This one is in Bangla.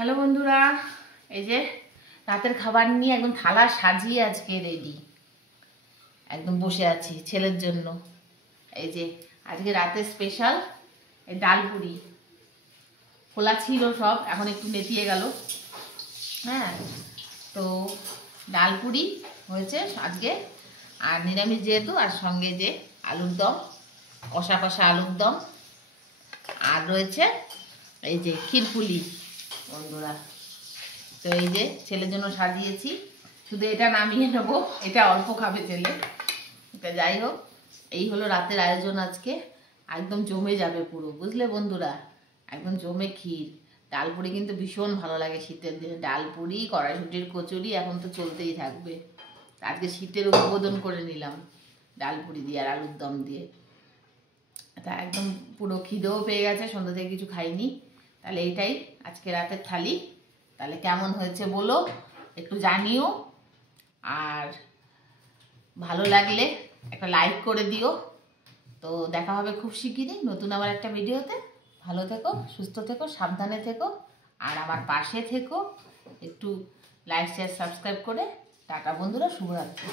হ্যালো বন্ধুরা, এই যে রাতের খাবার নিয়ে একদম থালা সাজিয়ে আজকে রেডি, একদম বসে আছি ছেলের জন্য। এই যে আজকে রাতের স্পেশাল এই ডাল পুরি, খোলা ছিল সব, এখন একটু নেতিয়ে গেল। হ্যাঁ, তো ডাল পুরি হয়েছে আজকে, আর নিরামিষ যেহেতু, আর সঙ্গে যে আলুর দম, কষা কষা আলুর দম, আর রয়েছে এই যে ক্ষীরপুলি বন্ধুরা। তো এই যে ছেলের জন্য সাজিয়েছি, শুধু এটা নামিয়ে নেবো, এটা অল্প খাবে ছেলে। এটা যাই হোক, এই হলো রাতের আয়োজন আজকে। একদম জমে যাবে পুরো, বুঝলে বন্ধুরা, একদম জমে ক্ষীর। ডালপুরি কিন্তু ভীষণ ভালো লাগে শীতের দিনে, ডালপুরি, কড়াইশুঁটির কচুরি এখন তো চলতেই থাকবে। আজকে শীতের উদ্বোধন করে নিলাম ডালপুরি দিয়ে আর আলুর দম দিয়ে। তা একদম পুরো খিদেও পেয়ে গেছে, সন্ধ্যা থেকে কিছু খাইনি। তাহলে এইটাই আজকে রাতের থালি। তাহলে কেমন হয়েছে বলো, একটু জানিও, আর ভালো লাগলে একটা লাইক করে দিও। তো দেখা হবে খুব শিগগিরই নতুন আবার একটা ভিডিওতে। ভালো থেকো, সুস্থ থেকো, সাবধানে থেকো, আর আমার পাশে থেকো। একটু লাইক শেয়ার সাবস্ক্রাইব করে টাটা বন্ধুরা, শুভরাত্রি।